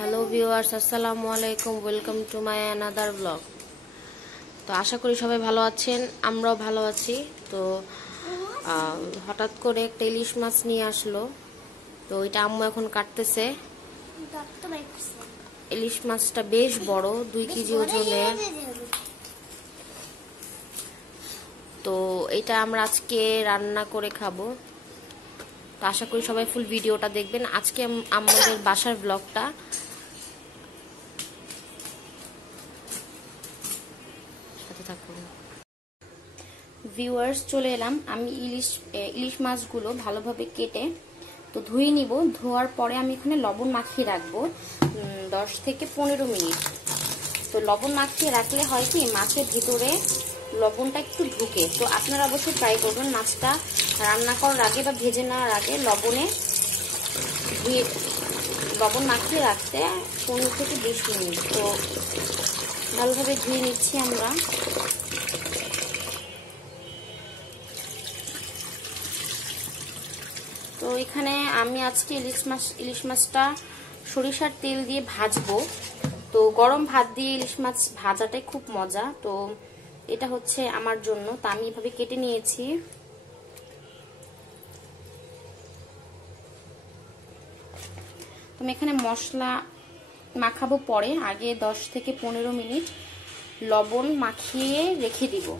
Hello viewers, আসসালামু আলাইকুম। Welcome to my another blog. তো আশা করি সবাই ভালো আছেন, আমরাও ভালো আছি। তো হঠাৎ করে একটা ইলিশ মাছ নিয়ে আসলো, তো এটা আম্মু এখন কাটতেছে। ইলিশ মাছটা বেশ বড়, 2 কেজি ওজনের। তো এটা আমরা আজকে রান্না করে খাবো। তো আশা করি সবাই ফুল ভিডিওটা দেখবেন। আজকে আমাদের বাসার ব্লগটা। ভিউয়ার্স, চলে এলাম। আমি ইলিশ মাছগুলো ভালোভাবে কেটে তো ধুয়ে নিব। ধোয়ার পরে আমি এখানে লবণ মাখিয়ে রাখবো 10 থেকে 15 মিনিট। তো লবণ মাখিয়ে রাখলে হয় কি, মাছের ভিতরে লবণটা একটু ঢুকে। তো আপনারা অবশ্যই ট্রাই করবেন মাছটা রান্না করার আগে বা ভেজে নেওয়ার আগে লবণ মাখিয়ে রাখতে 15 থেকে 20 মিনিট। তো ভালোভাবে ধুয়ে নিচ্ছি আমরা। তো এখানে আমি আজকে ইলিশ মাছটা সরিষার তেল দিয়ে ভাজবো। তো গরম ভাত দিয়ে ইলিশ মাছ ভাজাটাই খুব মজা। তো এটা হচ্ছে আমার জন্য, তো আমি এভাবে কেটে নিয়েছি। তো আমি এখানে মশলা মাখাবো পরে, আগে 10 থেকে 15 মিনিট লবণ মাখিয়ে রেখে দিব।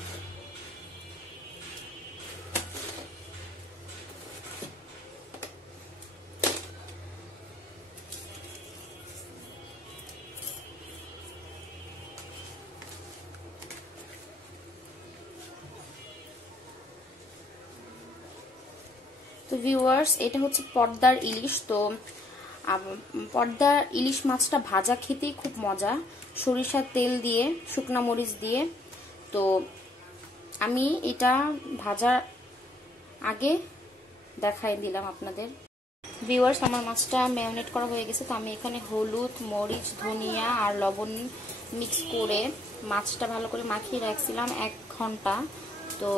তো ভিউয়ার্স, এটা হচ্ছে পদ্মার ইলিশ। তো পদ্মার ইলিশ মাছটা ভাজা খেতেই খুব মজা, সরিষার তেল দিয়ে, শুকনা মরিচ দিয়ে। তো আমি এটা ভাজার আগে দেখাই দিলাম আপনাদের। ভিউয়ার্স, আমার মাছটা ম্যারিনেট করা হয়ে গেছে। তো আমি এখানে হলুদ, মরিচ, ধনিয়া আর লবণ মিক্স করে মাছটা ভালো করে মাখিয়ে রাখছিলাম 1 ঘন্টা। তো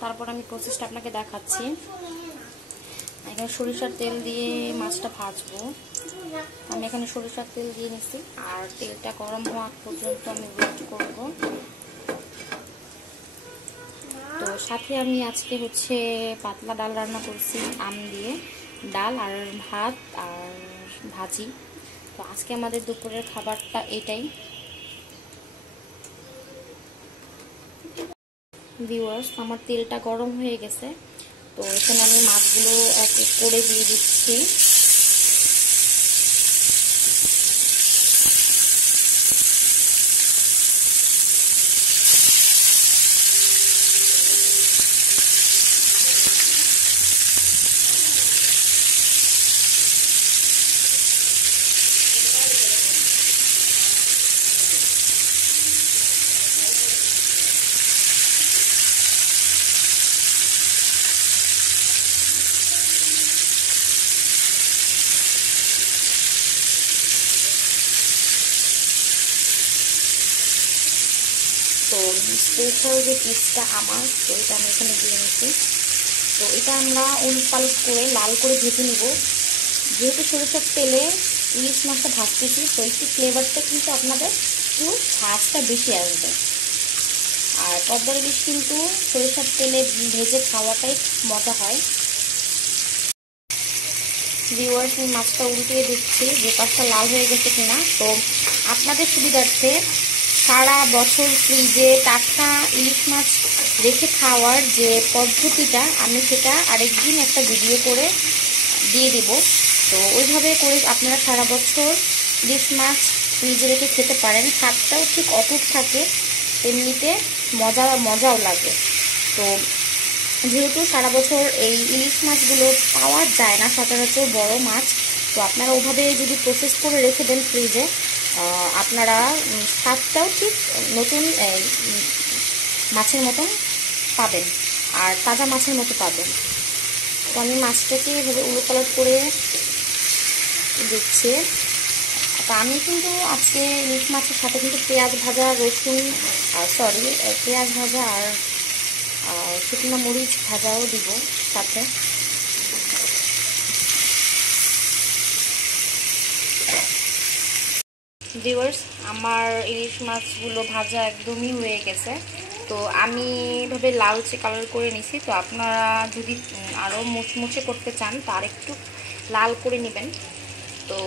তারপর আমি প্রসেসটা আপনাকে দেখাচ্ছি। এখানে সরিষার তেল দিয়ে মাছটা ভাজবো। আমি এখানে সরিষার তেল দিয়ে নিচ্ছি, আর তেলটা গরম হওয়া পর্যন্ত আমি ওয়েট করব। তো সাথে আমি আজকে হচ্ছে পাতলা ডাল রান্না করছি, আম দিয়ে ডাল আর ভাত আর ভাজি। তো আজকে আমাদের দুপুরের খাবারটা এটাই। ভিউয়ার্স, আমার তেলটা গরম হয়ে গেছে। তো এখানে আমি মাছগুলো এক এক করে দিয়ে দিচ্ছি। তো স্পেশাল যে পিসটা আমার, তো এটা আমি এখানে দিয়ে নিচ্ছি। তো এটা আমরা উল্ট পাল্ট করে লাল করে ভেজে নিব। যেহেতু সরিষার তেলে ইলিশ মাছটা ভাজতেছি, তো একটু ফ্লেভারটা কিন্তু আপনাদের একটু ঝাঁজটা বেশি আসবে। আর পদ্মার ইলিশ কিন্তু সরিষার তেলে ভেজে খাওয়াটাই মজা হয়। ভিউয়ার্স, আমি মাছটা উল্টিয়ে দিচ্ছি যে পাশটা লাল হয়ে গেছে কিনা। তো আপনাদের সুবিধার্থে সারা বছর ফ্রিজে টাটকা ইলিশ মাছ রেখে খাওয়ার যে পদ্ধতিটা, আমি সেটা আরেকদিন একটা ভিডিও করে দিয়ে দেব। তো ওইভাবে করে আপনারা সারা বছর ইলিশ মাছ ফ্রিজে রেখে খেতে পারেন। স্বাদটাও ঠিক অটুট থাকে, এমনিতে মজাও লাগে। তো যেহেতু সারা বছর এই ইলিশ মাছগুলো পাওয়া যায় না সচরাচর বড় মাছ, তো আপনারা ওভাবে যদি প্রসেস করে রেখে দেন ফ্রিজে, আপনারা স্বাদটাও ঠিক নতুন মাছের মতন পাবেন, আর তাজা মাছের মতো পাবেন। তো আমি মাছটাকে এভাবে উলটপালট করে দিচ্ছি। তো আমি কিন্তু আজকে ইলিশ মাছের সাথে কিন্তু পেঁয়াজ ভাজা আর শুকনো মরিচ ভাজাও দিব সাথে। ভিউয়ার্স, আমার ইলিশ মাছগুলো ভাজা একদমই হয়ে গেছে। তো আমি এভাবে লালচে কালার করে নিছি। তো আপনারা যদি আরও মুচমুচে করতে চান তো আরেকটু লাল করে নেবেন। তো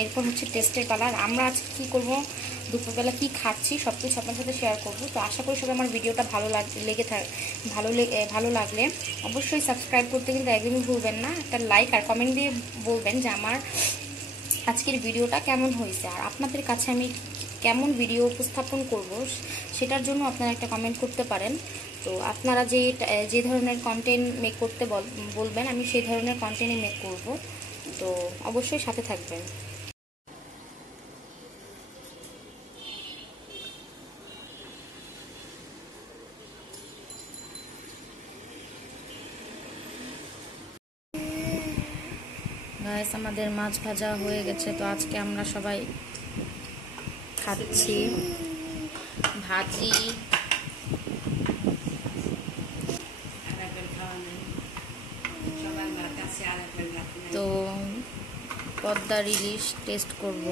এরপর হচ্ছে টেস্টের কালার। আমরা আজকে কী করবো, দুপুরবেলা কী খাচ্ছি সব কিছু আপনার সাথে শেয়ার করব। তো আশা করি সবাই আমার ভিডিওটা ভালো লাগলে অবশ্যই সাবস্ক্রাইব করতে কিন্তু একদমই ভুলবেন না। একটা লাইক আর কমেন্ট দিয়ে বলবেন যে আমার আজকের ভিডিওটা কেমন হয়েছে, আর আপনাদের কাছে আমি কেমন ভিডিও উপস্থাপন করব সেটার জন্য আপনারা একটা কমেন্ট করতে পারেন। তো আপনারা যে ধরনের কন্টেন্ট মেক করতে বলবেন আমি সেই ধরনের কন্টেন্টই মেক করব। তো অবশ্যই সাথে থাকবেন। গাইস, আমাদের মাছ ভাজা হয়ে গেছে। তো আজকে আমরা সবাই খাচ্ছি ভাজি। তো পদ্মার ইলিশ টেস্ট করব।